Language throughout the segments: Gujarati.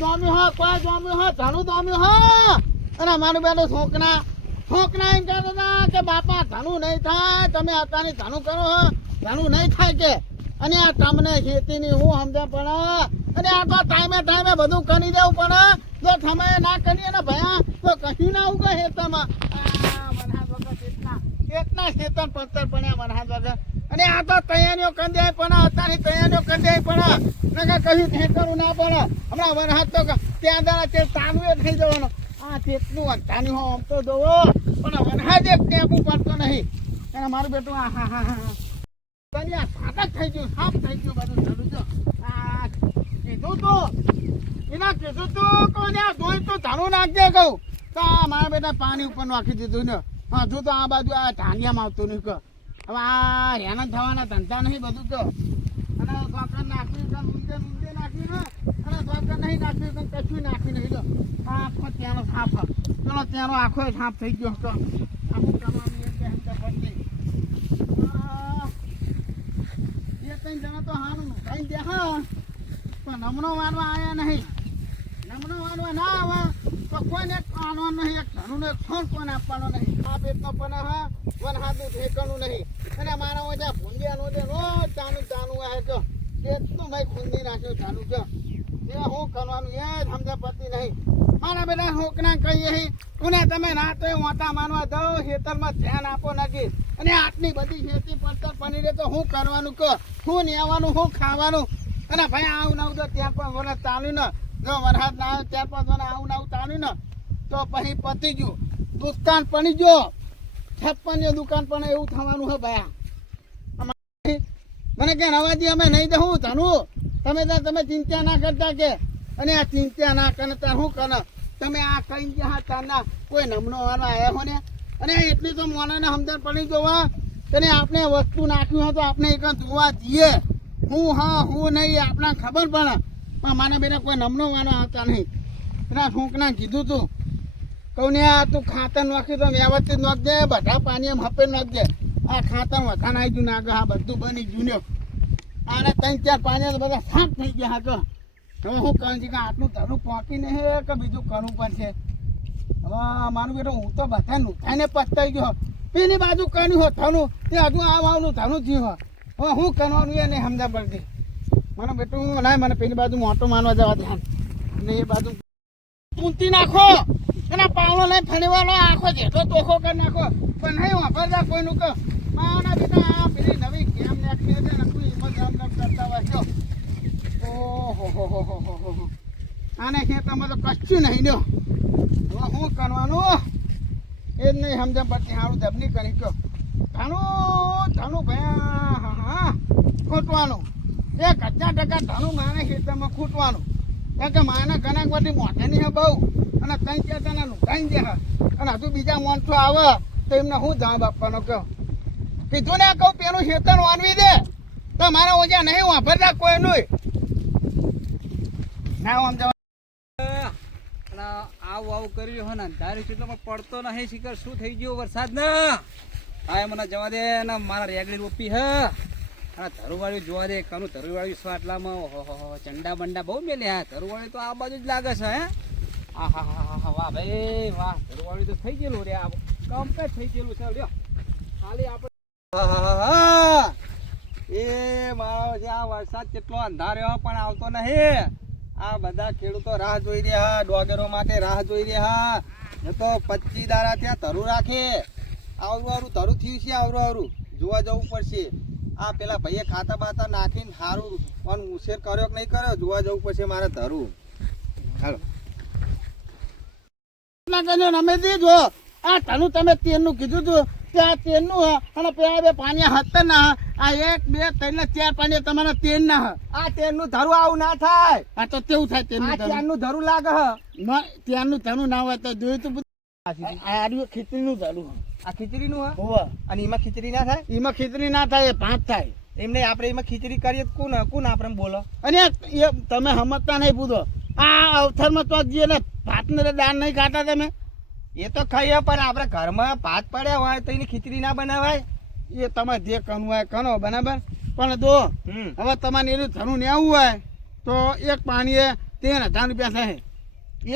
કોઈ જોમ્યું હો ધણું જોમ્યું હો. અને મારું બેટું છોકરા એમ કહેતા હતા કે બાપા ધણું નહીં થાય, તમે અત્યારની ધણું કરો હો, ધણું નહીં થાય કે. અને આ તમને ખેતીની હું સમજે પણ અને આ તો ટાઈમે બધું કરી દેવું પણ જો સમયે ના કરીએ ને ભયા તો કશું ના ઉગે ખેતરમાં. વરસાદ વગર કેટલા ખેતર પંચર પડ્યા વરસાદ વગર. અને આ તો તૈયારીઓ કરી દે પણ અત્યારની તૈયારીઓ કરી દે પણ નકર કશું ખેતરું ના પડે. હમણાં વરસાદ તો ત્યાં દાડા તે ચાલુ થઈ જવાનો. આ કેટલું અંધાની હો આમ તો જોવો પણ વરસાદ એક ટેપું પડતો નહીં. અને મારું બેટું સાદક થઈ ગયું, સાફ થઈ ગયું બધું ચાલુ જો. કીધું તું કોને આ ધોઈ તો ધારું નાખજે કહું તો મારા બેટા પાણી ઉપર નાખી દીધું ને. હજુ તો આ બાજુ આ ધાનિયામાં આવતું નહીં કહો. હવે આ હેરાન થવાના ધંધા નહીં બધું કહો. અને દ્વારકા નાખ્યું ઊંધે નાખ્યું ને અને દ્વારકા નહીં નાખ્યું કશું નાખ્યું નહીં લો. આખો ત્યાંનો સાફ ચલો ત્યાંનો આખો સાફ થઈ ગયો તો આખું કરવાનું પડતી. એ ત્રણ જણા તો હારું કઈ દે હા પણ નમનો મારવા આવ્યા નહીં. નમનો મારવા ના આવે તો કોઈને આણવાનું નહીં. એક ધનુને એક ફોન કોઈને આપવાનો નહીં. આ પેટનો પણ હા વનહાદનું ઠેકાણું નહીં. અને મારા ઓજા ભૂંડિયાનો જે રોજ ચાનું આવે તો કેટલું ભાઈ ખૂંદી નાખ્યું ચાનું છે. એ શું કરવાનું એ જ સમજે પડતી નહીં. મારા બેટા હોકના કહીએ કોને તમે રાતે વાંટા માનવા જાઓ ખેતરમાં ધ્યાન આપો નથી. અને આટલી બધી ખેતી પડતર પડી રહે તો શું કરવાનું કહો, શું નેવાનું, શું ખાવાનું. અને ભાઈ આવું ના તો 4-5 વર્ષ ચાલ્યું ને જો વરસાદ ના આવે 4-5 વર્ષ આવું ના ચાલ્યું ને તો પછી પતી ગયું. દુકાન પડી ગયો 56ની દુકાન પણ એવું થવાનું છે ભયા. મને કે નવાજી અમે નહીં દઉં ધનું તમે ચિંતા ના કરતા કે. અને આ ચિંતા ના કરતા શું કરે તમે આ કઈ ગયા તારના કોઈ નમનો વાળા આવ્યા હો ને. અને એટલી તો મોનાને સમજણ પડી જોવા અને આપણે વસ્તુ નાખ્યું હોય તો આપણે એક જોવા જઈએ હું હા હું નહીં આપણા ખબર પડે. પણ મારા બેટા કોઈ નમનો વાળા આવતા નહીં. એના છોકરા કીધું તું કહું ને આ તું ખાતર નાખ્યું તો વ્યવસ્થિત નાખજે, બધા પાણી એમ હપે નાખજે. આ ખાતર વખાણ આવી ગયું નાગ હા બધું બની ગયું ને. આને 3-4 પાણી બધા સાફ થઈ ગયા હા. હવે હું કહું છું કે આટલું ધરું પહોંચી નહીં કે બીજું કરવું પડશે. હવે મારું બેટું હું તો બધા નુકસાને પસ્તાઈ ગયો. પેલી બાજુ કર્યું હોય ધનું તે હજુ આવવાનું ધનું થયું હોય. હવે હું કરવાનું એ નહીં સમજા પડતી. મને બેટું ના મને પેલી બાજુ મોટો માનવા જવા ધ્યાન ને એ બાજુ ઊંચી નાખો એના પાવડો લઈને ફરીવાનો આખો જેટલો તોખો કરી નાખો પણ નહીં વાપરતા કોઈનું કહો. મારા બેટા આ પેલી નવી ગેમ નાખી છે ને કોઈ એમાં કામ કરતા હોય છો. ઓહો આને ખેતરમાં તો કશું નહીં લ્યો. હવે શું કરવાનું એ જ નહીં સમજણ પડતી. સારું ધબની કરી કહો ધનું ભયા હા ખૂટવાનું 1000% ધનું માને ખેતરમાં ખૂટવાનું. કારણ કે માને ઘણા બધી મોઢાની હે બહુ અને 3-4 જણા નુકાઈ દે અને હજુ બીજા માણસો આવે તો એમને શું જવાબ આપવાનો કહો. કીધું ને કહું પેલું ખેતર વાનવી દે તો મારા ઓજા નહીં વાપરતા કોઈનું ના આમ જવા. આવું કર્યું હો ને ધારી કેટલો પડતો નહીં શિખર શું થઈ ગયું વરસાદ ને. હા મને જવા દે ને મારા રેગડી રોપી હે અને ધરુવાળી જોવા દે કનું ધરુવાળી આટલામાં ઓહો ચંડા બંડા બહુ મેલ્યા. ધરુવાળી તો આ બાજુ જ લાગે છે હે. હા વાહ ભાઈ વાહ ધરુવાળી તો થઈ ગયેલું રે આ કમ્પ્લીટ થઈ ગયેલું છે લ્યો. ખાલી આપણે એ મારો છે આ વરસાદ કેટલો અંધાર્યો પણ આવતો નહીં. આ બધા ખેડૂતો રાહ જોઈ રહ્યા, ડોગરો માટે રાહ જોઈ રહ્યા. એ તો 25 દાડા ત્યાં ધરું રાખે આવરું ધરું થયું છે. આવરું જોવા જવું પડશે. આ પેલા ભાઈએ ખાતા બાતા નાખીને સારું પણ ઉછેર કર્યો કે નહીં કર્યો જોવા જવું પડશે મારે ધરું. હાલો અમે જો આ ધનું તમે તેલનું કીધું તું ત્યાં તેલનું અને પેલા 2 પાણી 17 ના આ 1 2 3 ને 4 પાણી તમારા તેલ ના આ તેલનું ધરું આવું ના થાય. આ તો કેવું થાય તેલનું ધરું લાગે ત્યાંનું ધનું ના હોય તો જોયું તું ખીચડીનું ધરું. આ ખીચડીનું હા હોવા અને એમાં ખીચડી ના થાય. એમાં ખીચડી ના થાય એ ભાત થાય. એમને આપણે એમાં ખીચડી કરીએ કોણ આપણે બોલો. અને એ તમે સમજતા નહીં પૂછો આ અવસરમાં તો જઈએ ને ભાત ને દાળ નહીં ખાતા તમે. એ તો ખાઈએ પણ આપણે ઘરમાં ભાત પડ્યા હોય તો એની ખીચડી ના બનાવાય. એ તમે જે કરવું હોય કરો બરાબર. પણ દો હવે તમારે એનું ધરું નેવું હોય તો 1 પાણીએ 13,000 રૂપિયા થાય.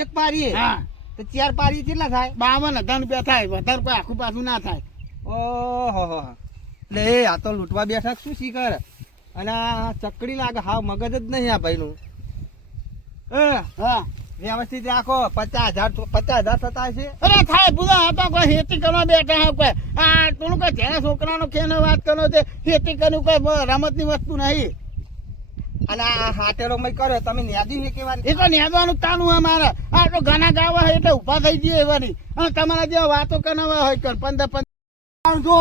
એક પારીએ હા, તો 4 પારી કેટલા થાય? 52,000 રૂપિયા થાય. વધારે કોઈ આખું પાછું ના થાય. ઓહો લે આ તો લૂંટવા બેઠા શું શીખર અને આ ચકડી લાગે હાવ મગજ જ નહીં આ ભાઈનું. હા, વ્યવસ્થિત રાખો. 50,000 થતા છે. અરે થાય પૂરા આ તો કોઈ ખેતી કરવા બેઠા હોય કોઈ. આ થોડું કોઈ જેના છોકરાનો ખેનો વાત કરો છે, ખેતી કર્યું કોઈ રમતની વસ્તુ નહીં. અને આ હાટેલો મય કર્યો તમે ન્યાદી છે કેવાની? એ તો નેદવાનું તાનું હોય મારે. આ તો ગાના ગાવા હોય એટલે ઉભા થઈ જઈએ એવાની. અને તમારા જેવા વાતો કરવા હોય કર 15 જો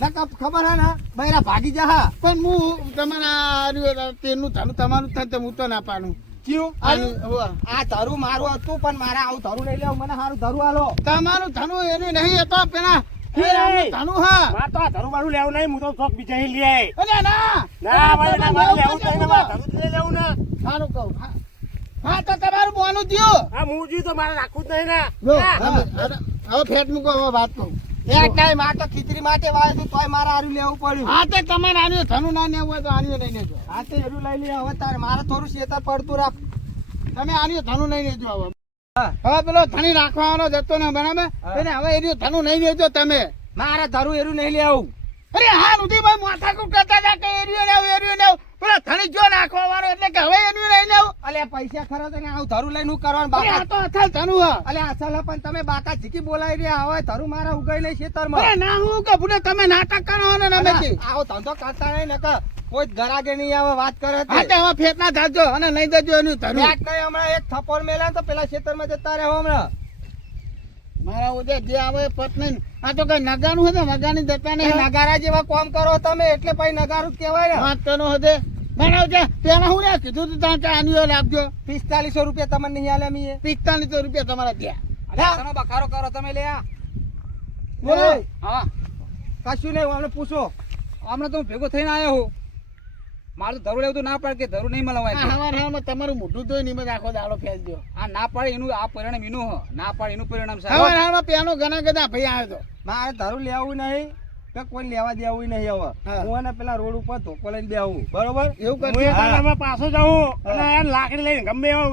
નકા ખબર હે ને બૈરા ભાગી જા હા. પણ હું તમારા તેનું તાનું તમારું થાય તો હું તો ના પાડું. કયું આ ધરું મારું હતું પણ મારે આવું ધરું લઈ લેવું. મને સારું ધરું આલો. તમારું ધનું એનું નહીં હતો પેલા ધનું હા. મારે તો આ ધરું બારું લેવું નહીં, હું તો શોખ બીજા લઈ આય. અરે ના ના મારે ના મારે લેવું જ નહીં ને, મારે ધરું જ લઈ લેવું ને. સારું કહું. હા તો તમારું બોનું થયું. આ મૂજી તો મારે રાખવું જ નહીં ને. જો, હા. હવે ફેટ મૂકો, હવે વાત કહું. એક ટાઈમ માર તો ખીચડી માટે વાય તો તોય મારે આરું લેવું પડ્યું. હા તે તમારે આન્યું ધનું ના લેવું હોય તો આન્યું લઈ લેજો. હા તે એરું લઈ લે. હવે તારે મારે થોડું શેતર પડતું રાખ. તમે આન્યું ધનું લઈ લેજો હવે. હા. હવે પેલો ધણી રાખવાનો જતો ને બરાબર. હા. એને હવે એનું ધનું નહીં લેજો તમે. મારે ધરું એરું નહીં લેવું. અરે હા રુધિભાઈ માથાકૂટ કરતા હતા કે એરિયો લેવું. પેલો ધણી જો નાખવા વાળો એટલે કે હવે એનું નહીં લેવું. અલે પૈસા ખરો તો ને આવું ધરું લઈને હું કરવાનું અરે આ બાપા? તો અથલ ધનું હા. અલે અસલ હે, પણ તમે બાકા ઝીકી બોલાવી રહ્યા હવે ધરું મારા ઉગાઈ નહીં ખેતરમાં. અરે ના હું કે ભૂલે તમે નાટક કરો ને અમે અલા, આવો ધંધો કરતા નહીં નકર કોઈ જ ઘરાકે નહીં આવે વાત કરે હા તે હવે ફેટના જાજો અને લઈ જજો એનું ધનું. મેં કઈ હમણાં એક થપ્પડ મેલ્યા તો પેલા ખેતરમાં જતા રહો હમણાં. મારા ઉદે જે આવે પત નહીં. આ તો કઈ નગાનું હતું નગાની જતા એ નહીં. નગારા જેવા કામ કરો તમે એટલે પછી નગારું જ કહેવાય ને. વાત કરો હદે બનાવ છે. પેલા હું કીધું તું ત્યાં આન્યો રાખજો. 4500 રૂપિયા તમને નહીં આલ્યા મીએ. 4500 રૂપિયા તમારા ત્યાં. અરે બખારો કરો તમે લે આ. બોલો. હા કશું નહીં અમને પૂછો. હમણાં તો હું ભેગો થઈને આવ્યો હું. મારું તો ધરું લેવું તો ના પડે કે ધરું નહીં મળવાય. આ હવાર હવારમાં તમારું મોઢું ધોઈ નિમજ આખો દાડો ફેંચ દો. આ ના પાડે એનું આ પરિણામ એનું હ. ના પાડે એનું પરિણામ હવાર હવારમાં પેલો ઘણા ગધા ભાઈ આવ્યો તો. મારે ધરું લેવું નહીં કે કોઈ લેવા દેવું નહીં હવે. હા. હું એને પેલા રોડ ઉપર ધોકો લઈને બેહું બરોબર. એવું હું કરજો. એ કાલામાં પાછો જાઉં અને આ લાકડી લઈને ગમે એવો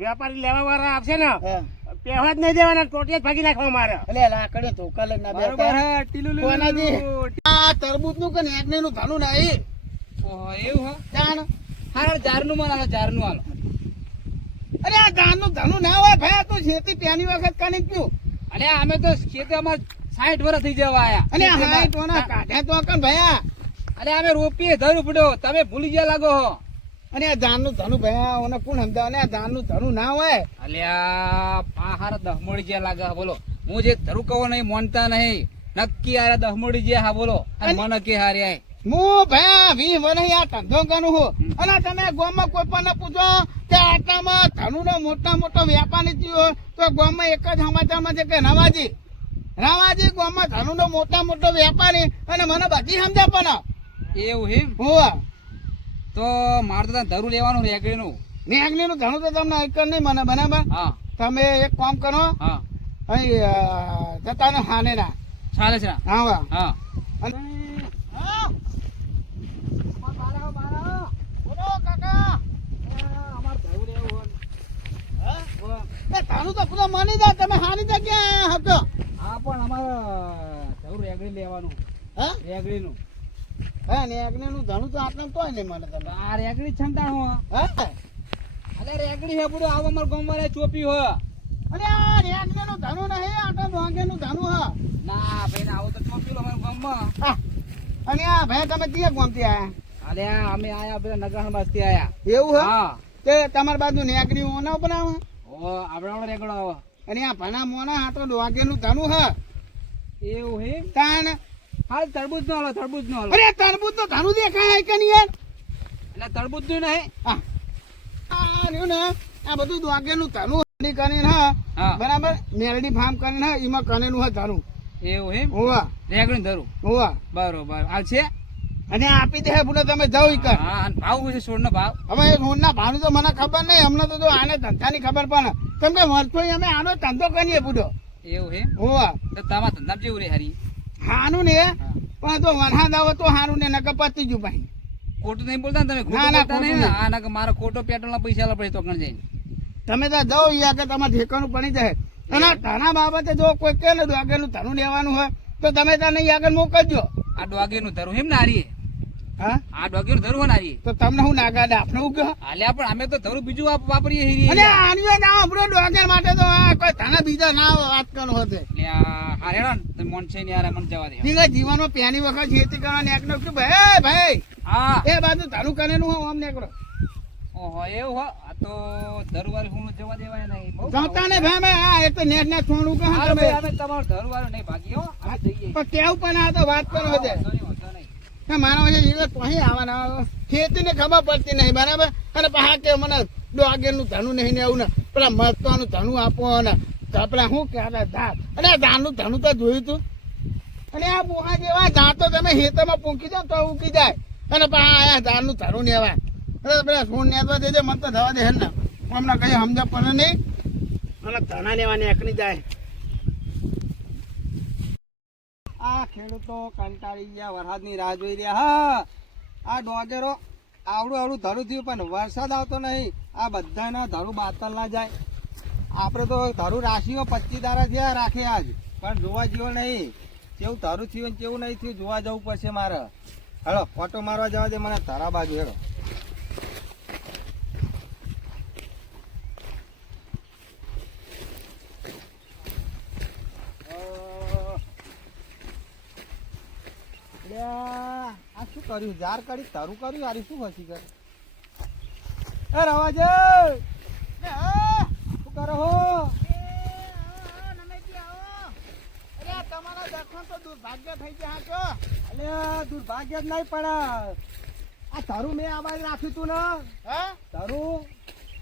વેપારી લેવા વાળા આવશે ને હા. પહેવા જ નહીં દેવાના, ટોટિયા જ ભાગી નાખવા મારે. એટલે લાકડે ધોકા લઈને ના બરોબર બેઠા. હે ટીલું કોનાજી? આ તરબૂચનું કે નેકનેનું ધનું નહીં. એવું હે. જાણ. હા જારનું મને હાલો જારનું હાલો. અરે આ જાનનું ધનું ના હોય ભાઈ. આ તો ખેતી પહેલી વખત કાની ગયું. અરે અમે તો ખેતી અમાર 60 વર્ષ થઈ જવા આયા. અને આ હાઈટ ઓના કાઢ્યા તો કન ભયા. અરે અમે રોપીએ ધર ઉપડ્યો તમે ભૂલી ગયા લાગો હો. અને આ જાનનું ધનું ભયા ઓને કોણ સમજાવે? અને આ જાનનું ધનું ના હોય. અલ્યા આ હારા દહમોડી ગયા લાગે હા બોલો. હું જે ધરું કહો નહીં મોનતા નહીં. નક્કી હારા દહમોડી ગયા હા બોલો. અને મને કે હાર્યા હું ભયા 20 વર્ષ આ ધંધો કરું છું. અને તમે ગામમાં કોઈ પણ પૂછો કે આટલામાં ધનુનો મોટો વ્યાપારી થયો તો ગામમાં એક જ સમાચારમાં છે કે રવાજી ગામમાં ધનુનો મોટો વેપારી અને મને બધી સમજે પણ એવું હેમ. હોવા તો મારે તો ધરું લેવાનું રેગડીનું. મેઘનીનું ધનું તો તમને એકર નહીં મને બરાબર. હા તમે એક કામ કરો હા અહીં જતા ને હાનેરા. ચાલે છે. હા વા હા અને હા. બોલો કાકા. એ તારું તો પેલો માની જાય તમે હાની જગ્યા હતો. હા પણ અમારે ધરું રેગડી લેવાનું. હા રેગડીનું. હા ને અગ્નિનું ધણું તો આટલું તોય નહીં મને તમે. આ રેગડી ક્ષમતા હું. હા અલે રેગડી હે બધું આવ અમાર ગામ વાળા ચોપી હો. અને આ રેગણીનું ધણું નહીં આટલું વાંગેનું ધણું હા. ના ભાઈ આવો તો ચોપી લો અમાર ગામમાં. હા. અને આ ભાઈ તમે ક્યાં ગામથી આયા? અલે અમે આયા પેલા નગર બાજથી આયા. એવું હા હા તે તમારી બાજુ નેકડી ઓના બનાવે ઓ આપણા રેગડો આવો. અને આ ભણા મોના આટલું વાંગેનું ધણું હા. એવું હે. તાન હાલ તરબૂચ નો હાલો તરબૂચ નો હાલો. અરે તરબૂચ તો ધણું દેખાય કે નહીં યાર? એટલે તરબૂચ નું નહીં. હા આ રહ્યું ને આ બધું વાંગેનું ધણું કરીને હા હા બરાબર. મેરડી ફાર્મ કરીને હા એમાં કનેનું હા ધણું. એવું હે. હોવા રેગડી ધરું હોવા બરોબર હાલ છે. અને આપી દે ભૂલે તમે જાઓ ઈ કર. હા અને ભાવ છે સોળ નો ભાવ. હવે સોનના ભાવની તો મને ખબર નહીં. હમણાં તો જો આને ધંધાની ખબર પણ કેમ કે વર્ષોથી અમે આનો ધંધો કરીએ બુડો. એવું હે. હોવા તો તમારા ધંધા જેવું રે હારી. હાનું ને પણ તો વરસાદ આવે તો હારું ને નકર પતી ગયું ભાઈ. ખોટું નહીં બોલતા ને તમે. ના, ના, ખોટું બોલતા નહીં ખોટું ને. આ નકર મારો ખોટો પેટ્રોલ ના પૈસા લો પડે તો કણ જઈને. તમે ત્યાં જાઓ એ આગળ તમારે ઠેકાણું પડી જાય. અને આ ધાના બાબતે જો કોઈ કે ને ડોગેરનું ધાનું લેવાનું હોય તો તમે ત્યાં નહીં આગળ મોકલજો. આ ડોગેરનું ધરું એમ નારી હા આ ડોગેરનું ધરું હો નારી તો તમને હું નાગા આપણે હું કહો હાલ્યા પણ અમે તો ધરું બીજું વાપરીએ હીરી અને આની ના આપણો ડોગેર માટે તો આ કોઈ ધાના બીજા ના વાત કરો હોતે. એટલે આ હારેડો ને તમે મન છે ને યાર મને જવા દે બીજા જીવનમાં પહેલી વખત ખેતી કરવાની એક નો ભાઈ ભાઈ હા એ બાજુ ધાનું કરેલું હોય આમ નીકળો ઓહો એવું હો આ તો ધરવાળ હું જવા દેવાય નહીં બહુ જમતા ને ભાઈ ભાઈ હા એ તો નેટ ને થોડું કહો હાલો તમે ભાઈ અમે તમારો ધરવાળો નહીં ભાગી હો આ જઈએ પણ કેવું પણ આ તો વાત કરો હોતે વાંધો નહીં. મારા વચ્ચે જીવન પછી આવવાના ખેતી ને ખબર પડતી નહીં બરાબર. અને પાછા કે મને ડોગેરનું ધાનું નહીં ને એવું ને પેલા મસ્તવાનું ધાનું આપો ને પેલા શું કહેતા ધાન અને આ ધાનનું ધાનું તો જોયું તું. અને આ બુહા જેવા ધાન તો તમે હેતરમાં પૂંકી જાઓ તો ઉકી જાય. અને પાછા આયા ધાનનું ધાનું નેવા અરે પેલા સોન નેવા દેજે મને તો જવા દે હે ને અમને કઈ સમજ પડે નહીં. અને ધાના લેવા નીકળી જાય. આ ખેડૂતો કંટાળી ગયા વરસાદની રાહ જોઈ રહ્યા હા. આ ડોગેરો આવડું આવડું ધરું થયું પણ વરસાદ આવતો નહીં. આ બધાના ધરું બાતલ ના જાય. આપણે તો ધરું રાશિઓ 25 દાડા થયા રાખે આજ પણ જોવા જેવો નહીં. કેવું ધરું થયું ને કેવું નહીં થયું જોવા જવું પડશે મારે. હેલો ફોટો મારવા જવા દે મને તારા બાજુ હેલો. આ શું કર્યું જાર કરી તારું કર્યું આરી શું હસી કરે એ રવાજે શું કરો હો તમારા દર્શન તો દુર્ભાગ્ય થઈ ગયા છો. અલે દુર્ભાગ્ય જ નહીં પણ આ તારું મેં આ બાજુ રાખ્યું તું ને હા તારું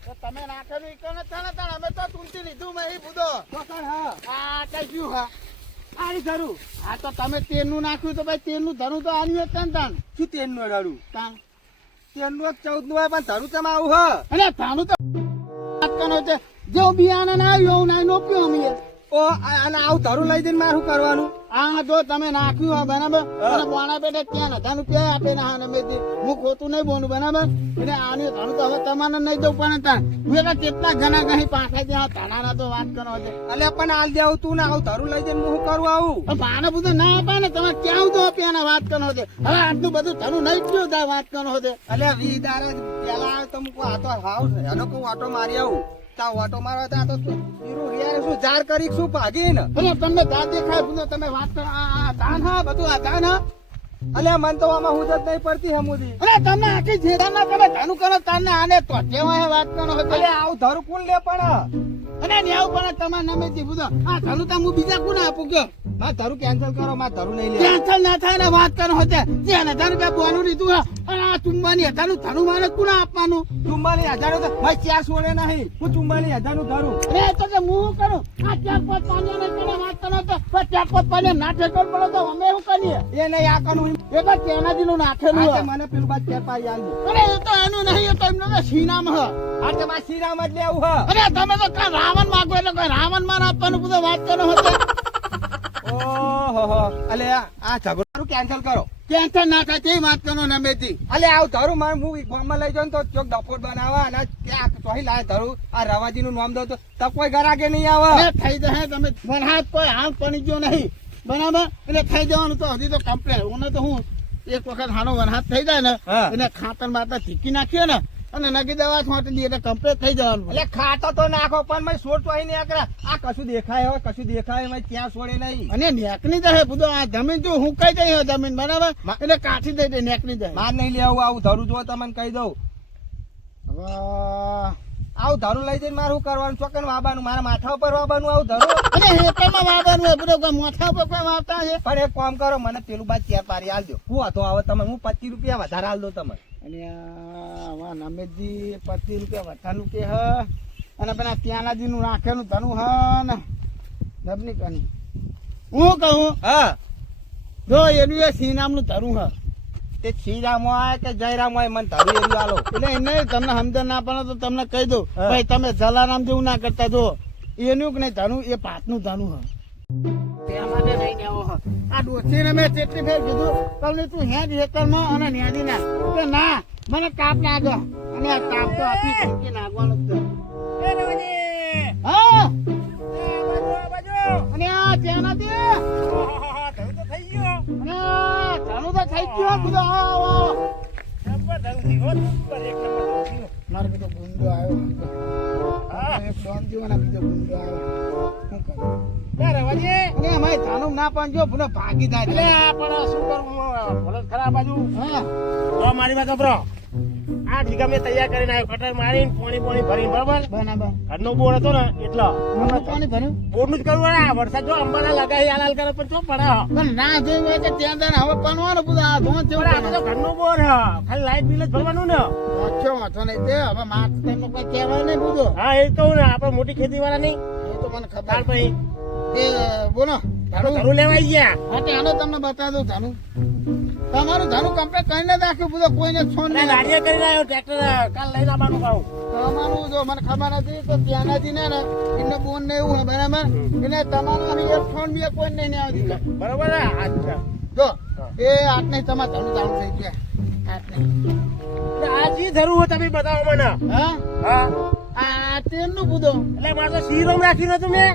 તો તમે નાખેલું ઈ કોને થાને તાણ અમે તો તુંતી લીધું મેં ઈ બુધો. ચોકડ હા આ કઈ શું હા આરી ધરું આ તો તમે તેલનું નાખ્યું તો ભાઈ તેલનું ધરું તો આની જ તાણ શું તેલનું અડાડું તાણ તેલનું 14 નું હોય પણ તારું તેમ આવું હ અને થાનું તો વાત કરો છે જેવું બિયારણ ના આવ્યું એવું નાઈ નોપ્યું અમે ઓ અને આવું તારું લઈ જઈને મારે શું કરવાનું આ જો તમે નાખ્યું હા બરાબર અને બોણા પેટે ત્યાં નતા રૂપિયા આપે ને હા અમે હું ખોટું નહીં બોલું બરાબર એટલે આનું થાનું તો હવે તમારે નહીં દઉં પણ તાણ હું એકા કેટલા ઘણા ઘણી પાછા ત્યાં ધાનાના તો વાત કરો છે. અલે પણ હાલ દેવું તું ને આવું તારું લઈ જઈને હું શું કરું આવું પણ ભાને બધું ના આપે ને તમે ક્યાં તો આપ્યા વાત કરો છે. હવે આટલું બધું ધરું નહીં થયું ત્યાં વાત કરો છે. અલે 20 દાડા પેલા આવ્યો તો મૂકો આ તો હાવ એનો કોઈ ઓટો મારી આવું તા ઓટો મારવા તા તો હીરો યાર શું જાર કરી શું ભાગી ને અરે તમને દાદ દેખાય બધું તમે વાત કરો આ ધાન હા બધું આ ધાન હા અલે મન તો આમાં હું જ નહીં પડતી હમુદી અરે તમને આખી જેદાના તમે ધાનું કરો તારને આને તો કેવા વાત કરો છો. અલે આવું ધરું કોણ લે પણ અને ન્યાવ પણ તમારે નમે થી બધું આ ધાનું તો હું બીજા કોને આપું કયો માં ધરું કેન્સલ કરો માં ધરું નહીં લે કેન્સલ ના થાય ને વાત કરો હોતે જ્યાં 1000 રૂપિયા બોનું લીધું હા અને આ 44,000 નું ધાનું મારે કોને આપવાનું 44,000 નું ભાઈ ચાર સોળે નહીં હું 44,000 નું ધરું અરે તો કે હું કરું આ 4-5 પાણી ને કરે વાત કરો તો 4-5 પાણી ના ઠેકર પડો તો અમે શું કરીએ એ નહીં આ કનું એ તો તેનાથી નું નાખેલું આ હે. મને પેલું બાદ ચાર પાઈ આલ દે અરે એ તો એનું નહીં એ તો એમનો તો સીનામ હ આ તો માં શ્રીરામ જ લેવું હ અરે તમે તો કાં રાવણ માંગો એટલે કોઈ રાવણ માં આપવાનું બધું વાત કરો હોતે ઓહો અલે આ ઝઘડો કેન્સલ કરો કેન્સલ ના થાય તે વાત કરો નમેથી અલે આવું ધરું મારે હું ગામમાં લઈ જાઉં તો ચોક ડફોટ બનાવવા અને ક્યાં ચોહી લાય ધરું આ રવાજી નું નામ દઉં તો કોઈ ગરાકે નહીં આવે એ થઈ જશે તમે વરસાદ કોઈ હાથ પડી ગયો નહીં બરાબર એટલે થઈ જવાનું તો હજી તો કમ્પ્લેટ હું તો હું એક વખત હાનો વરસાદ થઈ જાય ને હા. એને ખાતર માતા ઠીકી નાખીએ ને અને નગી દવા છોટી દઈએ એટલે કમ્પ્લેટ થઈ જવાનું. એટલે ખાતો તો નાખો પણ મેં સોળ ચોહી નહીં આકરા આ કશું દેખાય હવે કશું દેખાય મેં ક્યાં છોડે નહીં અને નેકની જાય બધું આ જમીન જો હુકાઈ જાય હે જમીન બરાબર એટલે કાઠી દઈ દે નેકની જાય. માર નહીં લેવું આવું ધરું જો તમને કહી દઉં હવે આવું ધરું લઈ જઈને મારે શું કરવાનું ચોકન વાબાનું મારા માથા ઉપર વાબાનું આવું ધરું અને હેતામાં વાવવાનું હોય બધું કોઈ માથા ઉપર કોઈ વાવતા છે. પણ એક કામ કરો મને પેલું બાદ ચાર પારી આલ દો હું હતો આવે તમે હું 25 રૂપિયા વધારે આલ દો તમે અને આવા નમેજી 25 રૂપિયા વધારનું કે હ અને પેલા ત્યાંનાજી નું રાખેલું ધનું હ ને ડબની કની હું કહું હા જો એનું એ સિંહ ધરું હ તે શ્રીરામ હોય કે જયરામ હોય મને ધરું એનું આલો એટલે એને તમને સમજણ ના પડે તો તમને કહી દઉં હા. ભાઈ તમે જલારામ જેવું ના કરતા જો એનું કે નહીં ધનું એ પાતનું ધનું હ તે માટે નહીં લેવો હ આ ડોસીને મેં કેટલી ફેર કીધું તમને તું હેડ હેકરમાં અને ન્યાદી ના કે ના મને કાપ લાગે અને આ કાપ તો આપી નાખવાનું જ છે. ડોન જેવાના બીજો ગુંડો આવે. શું કરું? ના રવાજે અને અમારે ધાનું ના પણ જો પુનઃ ભાગીદાર એટલે આ પણ શું કરું ભલે ખરાબ બાજુ હા તો મારી વાત સાંભળો આ ઠીકા મેં તૈયાર કરીને આવ્યો કટર મારીને પાણી ભરીને બરાબર બરાબર ઘરનો બોર હતો ને એટલો મને પાણી ભર્યું બોરનું જ કરવું ને આ વરસાદ જો અંબાના લગાવી હાલ કરે પણ શું પડે પણ ના જોયું હોય તો ત્યાં તારે હવે પાણવાનું બધું આ ધોન પણ આ તો ઘરનો બોર હ ખાલી લાઈટ બિલ જ ભરવાનું ને વાંચો નહીં તે હવે માર તમને કોઈ કહેવાય નહીં બધું હા એ કહું ને આપણે મોટી ખેતી વાળા નહીં એ તો મને ખબર તાર પછી એ બોલો ધાનું ઘરું લેવા આવી ગયા હા તે આનો તમને બતાવી દઉં ધાનું તમારું ધાનું કમ્પ્લેટ કઈ નથી રાખ્યું બધું કોઈને ફોન અને નહીં ગાડીએ કરીને આવ્યો ટ્રેક્ટર કાલ લઈને આવવાનું કહું તમારું જો મને ખબર નથી તો ત્યાં નથી ને એને બોન ને એવું હે બરાબર એને તમારું અને એક ફોન બી કોઈ નહીં આવી દીધો બરોબર ને અચ્છા જો એ આટ નહીં તમારે ધાનું ધાનું થઈ ગયા આટ નહીં આ જી જરૂર હોય તમે બતાવો મને હા હા આ તેલનું બુધો એટલે મારે તો શ્રીરામ રાખ્યું નતું મેં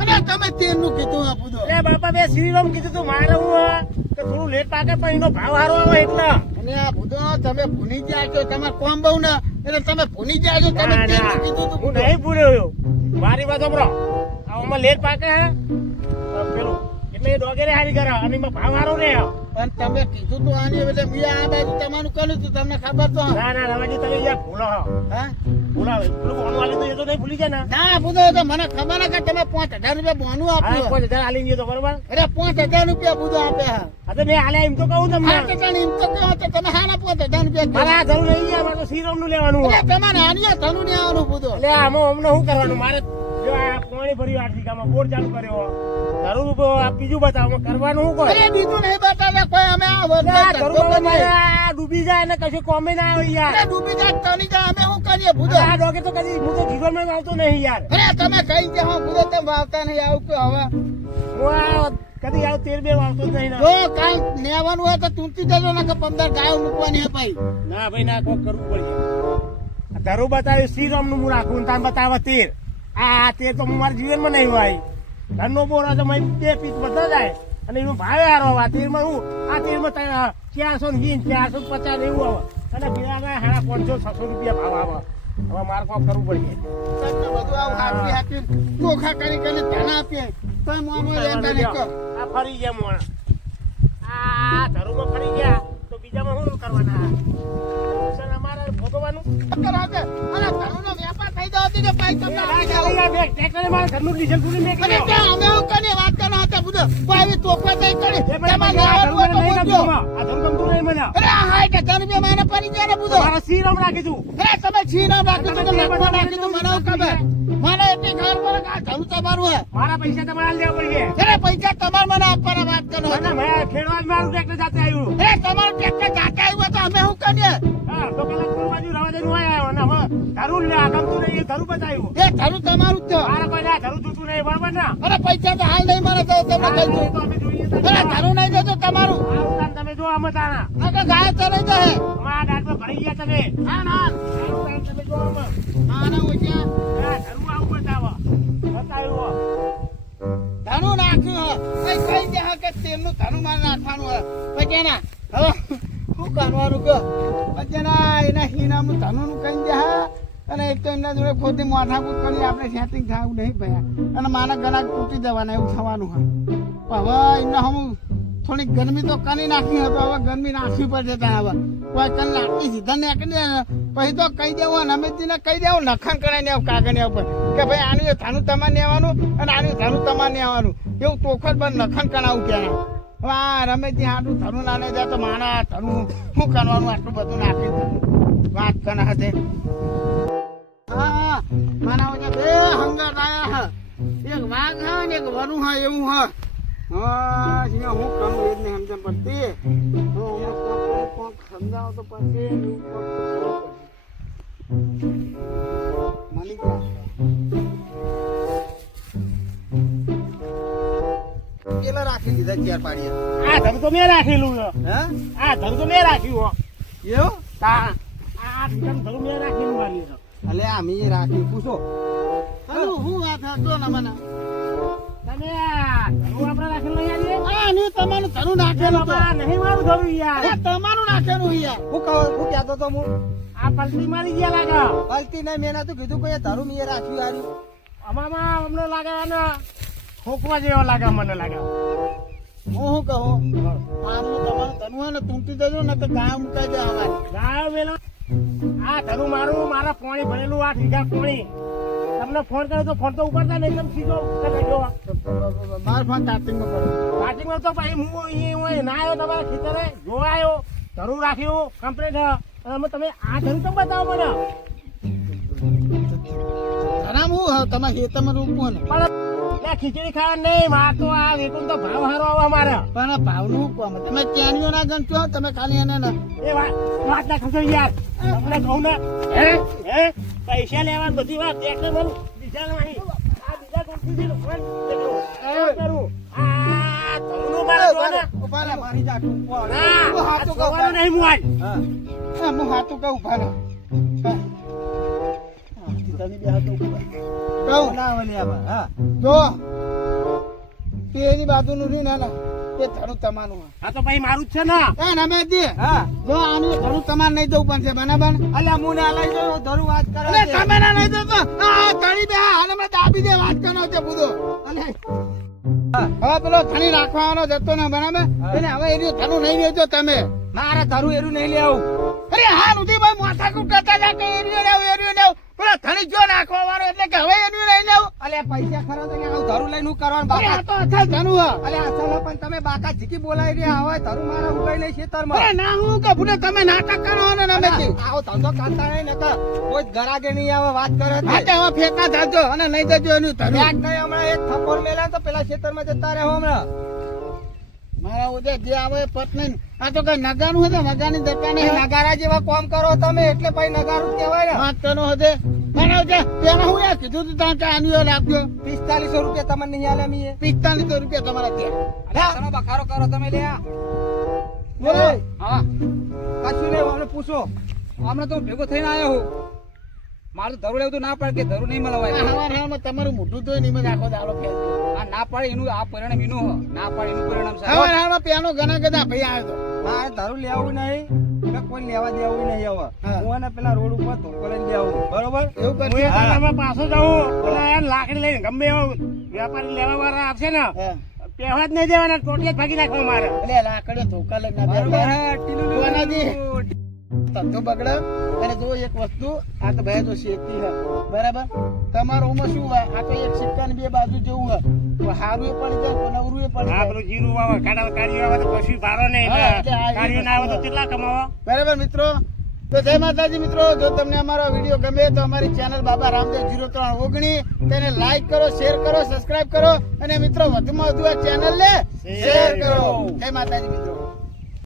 અને તમે તેલનું કીધું આ બુધો એટલે બાપા મેં શ્રીરામ કીધું તું મારે હું કે થોડું લેટ પાકે પણ એનો ભાવ સારો આવે એટલે અને આ બુધો તમે ભૂલી ગયા છો તમારે કોમ બહુ ને એટલે તમે ભૂલી ગયા છો તમે ના, તેલનું ના. કીધું તું હું નહીં ભૂલ્યો મારી વાત સાંભળો આમાં લેટ પાકે હે પેલું એટલે એ ડોગેરે હારી કરે અને એમાં ભાવ સારો રહે પણ તમે કીધું તું આની એટલે મેં આ બાજુ તમારું કર્યું તું તમને ખબર તો ના ના રવાજી તમે યાર ભૂલો હો હા ભૂલાવે પેલું બોનું આલી તો એ તો નહીં ભૂલી જાય ને ના બુધો તો મને ખબર ને કે તમે 5000 રૂપિયા બોનું હા આપ્યું 5000 આલી ગયો તો બરોબર અરે 5000 રૂપિયા બુધો આપે હા હા તો મેં હાલે એમ તો કહું તમને હા તો તને એમ તો કહો તો તમે હાના 5000 રૂપિયા મારે આ જરૂર નહીં યાર મારે તો શ્રીરામ નું લેવાનું હોય. એટલે તમારે આની ધનું ને આવવાનું બુધો એટલે આમાં અમને શું કરવાનું મારે જો આ પાણી ભર્યું આ ઠીકામાં બોર ચાલુ કર્યો જરૂર આ બીજું બતાવો કરવાનું શું કોઈ અરે બીજું નહીં બતાવે કોઈ અમે આ આ વરસાદ જરૂર ધંધો મારે કરીએ. આ ડૂબી જાય ને કશું કોમે ના આવે યાર અરે ડૂબી જાય તણી જાય અમે શું કરીએ બુધો આ ડોગે તો કદી હું તો જીવનમાં આવતો નહીં યાર અરે તમે કઈ ગયા હો બુધો તમે વાવતા નહીં આવું કે હવે હું આ કદી આવ તેલ બે આવતો જ નહીં જો કાલ લેવાનું હોય તો તુંતી દેજો ને કે 15 ગાયો મૂકવાની હે ભાઈ ના ભાઈ ના કોક કરવું પડશે ધરું બતાવ્યું શ્રીરામ નું હું રાખું ને તાન બતાવે તેર આ તેર તો હું મારા જીવનમાં નહીં હોય ઘરનો બોર હતો મેં 2 પીસ બધા જાય અને એનો ભાવે હારો આ તેરમાં હું આ તેરમાં 420 450 એવું આવે અને બીજામાં 550 600 રૂપિયા ભાવ આવે હવે મારે કોક કરવું પડશે તમને બધું આવું હાકી હાકી ચોખા કરી કરીને ધન આપીએ તો મોનો લેતા નહીં કહો આ ફરી ગયા મોણા આ ધરુમાં ફરી ગયા તો બીજામાં શું કરવાના નુકસાન અમારે ભોગવવાનું કરાવે અને ધનનો વ્યાપાર થઈ જવો દીધો ભાઈ તમને આપી જાઓ. ટ્રેક્ટરે મારે ઘરનું ડીઝલ પૂરી મેં અને કર્યો ત્યાં અમે શું કરીએ વાત કરો હતા બધું ભાઈ તોફા થઈ કરી એ ભાઈ તમારે આ લેવાનું હોય ધરું તો મને નહીં બોલજો. ગમતું આમાં. આ ધરું ગમતું નહીં મને અરે આ 60,000 રૂપિયા મારે પડી ગયા ને બધું મારા શ્રીરામ રાખી તું અરે તમે છીનો નાખ્યું તો લખવા નાખ્યું તો મને શું ખબર મને એટલી ખબર પડે કે આ ધરું તમારું હે મારા પૈસા તમારે આલી દેવા પડશે અરે પૈસા તમારે મને આપવાના વાત કરો ના, ના, મેં ખેડવા જ મારું ટ્રેક્ટર જાતે આવ્યું અરે તમારું ટ્રેક્ટર કાકા આવ્યું તો અમે શું કરીએ હા તો પેલા કોઈ બાજુ રવા દઈને હું આવ્યો અને હવે ધરું લે આ ગમતું નહીં એ ધરું બતાવ્યું એ ધરું તમારું જ છે મારા કોઈ ના ધરું જોતું નહીં બરાબર ને અરે પૈસા તો હાલ નહીં મળે તો તમે હા, કઈ એ તો અમે જોઈએ તો અરે ધરું નહીં દેતો તમારું આ ઉતાર તમે જો અમે તારા આગળ ગાય ચલાઈ જાય અમારા દાંતમાં ભરી ગયા તમે હા ના આ ઉતાર તમે જો અમે હા ના ઓછા હા ધરું આવું બતાવ્યું ધનું નાખ્યું હે કઈ કઈ દે કે તેલનું ધનું મારે નાખવાનું હે પછી ના હવે શું કરવાનું કે પછી ના એના હીનાનું ધનું કઈ દે હે અને એક તો એમના જોડે ખોટી માથાકૂટ કરી આપણે સેટિંગ થવું નહીં ભયા અને માના ગળા તૂટી જવાના એવું થવાનું હે પણ હવે એમને હું થોડીક ગરમી તો કરી નાખી હતો હવે ગરમી નાખવી પડશે ત્યાં હવે કોઈ કઈ નાખી સીધા નાખી દે ને પછી તો કહી દેવું અમિતજીને કહી દેવું લખણ કરાવીને આવું કાગળિયા ઉપર કે ભાઈ આનું થાનું તમારે લેવાનું અને આનું થાનું તમારે લેવાનું એવું ચોખટ બંધ લખણ કરાવું ત્યાં હવે આ રમેશજી આટલું ધરું ના નહીં જાય તો માણા ધરું શું કરવાનું આટલું બધું નાખી વાત કરા હશે હા મારા વચ્ચે બે હંગાત આયા હે એક વાઘ હે ને એક વરુ હે એવું હે હા અહીંયા હું કરું એ જ નહીં સમજણ પડતી હું કોક સમજાવો તો પછી એવું કોક મળી ગયા કેટલા રાખી દીધા ચાર પાડીએ આ ધરું તો મેં રાખેલું છે હે આ ધરું તો મેં રાખ્યું હો એવું તા આ ઠીકાનું ધરું મેં રાખેલું વાલી છે અલે અમે રાખ્યું પૂછો હલો હું વાત હતો ને મને તમે આ ધરું આપણે રાખેલું નહીં આલીએ આ ને તમારું ધરું નાખેલું તો બાબા નહીં મારું ધરું યાર અરે તમારું નાખેલું યાર હું કહું હું કહેતો તો હું આ પલટી મારી ગયા લાગે પલટી નહીં મેં નતું કીધું કોઈ ધરું મેં રાખ્યું હાર્યું આમાં અમને લાગે ને ખોખવા જેવો લાગે મને લાગે હું શું કહું આમનું તમારું તનુ હોય ને તૂટી જજો ને તો ગાય મુકાઈ જાય અમારી ગાયો મેલો આ ધરું મારું મારા પોણી ભરેલું આ ઠીકા પોણી તમને ફોન કર્યો તો ફોન તો ઉપાડતા નહીં એકદમ સીધો જો મારો ફોન ચાર્જિંગમાં પડ્યો સ્ટાર્ટિંગમાં તો ભાઈ હું અહીં ના આવ્યો તમારા ખેતરે જોવા આવ્યો ધરું રાખ્યું કમ્પ્લીટ અને તમે આ ધરું તો બતાવો મને ઘણા હું હા તમારે ખેતરમાં રોકવું ને પણ લે ખીચડી ખાવા નહીં માર તો આ વેકું તો ભાવ હારો આવે અમારે પણ આ ભાવનું કોમ તમે કેનીઓ ના ગણશો તમે ખાલી એને ના એ વાત ના ખસો યાર તમને કહું ને હે પૈસા લેવા બધી વાત એટલે મને બીજા નહીં આ બીજા કંપની નો ફોન કરું આ ધરું મારે જો ને ઉભા રહે મારી જાતું ના આ જોવાનું નહીં હું આજ હું હાથું કહું ઉભા રહે તને બે હાથું ઉભા કહું ના ઓલી આમાં હા જો તેની બાજુનું રહ્યું ને તે ધરું તમારું આ તો ભાઈ મારું જ છે ને એ નમે દે હા જો આનું ધરું તમારે નહીં જવું પડશે બરાબર અલ્યા હું ના લઈ જાઉં ધરું વાત કરે અરે તમે ના નહીં જતો આ તળી બે અને મેં દાબી દે વાત કરવાનો છે બુધો અને હવે પેલો ધણી રાખવાનો જતો ને બરાબર એને હવે એનું ધરું નહીં લેજો તમે મારે ધરું એરું નહીં લે આવું અરે હા રુધિ ભાઈ માથા કુટ કરતા હતા કે એરિયો લેવું પેલો ધણી જો નાખવા વાળો એટલે કે હવે એનું નહીં લેવું અલ્યા પૈસા ખરા તો કે આવું ધરું લઈને હું કરવાનું અરે આ બાપા તો અસલ ધનું હા અલ્યા અસલ પણ તમે બાકા જીકી બોલાવી રહ્યા હવે ધરું મારા ઉગાઈ નહીં ખેતરમાં અરે ના હું કે ભૂલે તમે નાટક કરો ને અમે આવો ધંધો કરતા નહીં નકર કોઈ જ ઘરાગે નહીં આવે વાત કરે છે. હાથે હવે ફેંકા જાજો અને નહીં જજો એનું ધરું વ્યાજ નહીં હમણાં એક થપ્પડ મેલ્યા તો પેલા ખેતરમાં જતા રહે હમણાં મારા ઉદય જે આવે પત નહીં આ તો કઈ નગાનું હતું નગાની જતા એ નહીં નગારા જેવા કોમ કરો તમે એટલે પછી નગારું જ કહેવાય ને વાત કરો હશે મારા ઉદય તેમાં હું યાર કીધું તું ત્યાં આન્યો રાખજો 4500 રૂપિયા તમને નહીં આલે મીએ 4500 રૂપિયા તમારા ત્યાં અલ્યા ઘણો બખારો કરો તમે લે આ. બોલો હા કશું નહીં અમને પૂછો હમણાં તો હું ભેગો થઈને આવ્યો હું મારું ધરું લેવું તો ના પડે કે ધરું નહીં મળવાય હવાર હવારમાં તમારું મોઢું ધોઈ નહીં મજા આખો દાડો ફેરજો આ ના પડે એનું આ પરિણામ એનું હો. ના પડે એનું પરિણામ હવાર સાહેબ હવારમાં પેનો ઘણા ગધા ભાઈ આવ્યો મારે ધરું લેવું નહીં કે કોઈ લેવા દેવું નહીં હવે હા. હું એને પેલા રોડ ઉપર ધોકો લઈને દેવું બરોબર એવું હું કરશે એ કલાકમાં પાછો જાઉં પેલા લાકડી લઈને ગમે એવો વેપારી લેવા વાળા આવશે ને હા. પહેવા જ નહીં દેવાના ટોટિયા જ ભાગી નાખવા મારે એટલે લાકડીઓ ધોકા લઈને ના બરોબર બેઠા. હે, ટીલુલુલુ. કોનાથી? ધંધો બગડે અને જો એક વસ્તુ આ તો ભાઈ તો શેતી છે બરાબર તમારો ઓમાં શું હોય આ તો એક સિક્કાની બે બાજુ જેવું હોય તો હારું એ પડી જાય તો નવરું એ પડી આ જાય પેલું જીરું વાવે કાઢી આવે તો કશું ભારો નહીં હા, એટલે આ કાઢીઓ ના આવે તો કેટલા કમાવો બરાબર મિત્રો તો જય માતાજી મિત્રો જો તમને અમારો વિડીયો ગમે તો અમારી ચેનલ બાબા રામદેવ 0319 તેને લાઈક કરો શેર કરો સબસ્ક્રાઇબ કરો અને મિત્રો વધુમાં વધુ આ ચેનલ ને શેર કરો જય માતાજી મિત્રો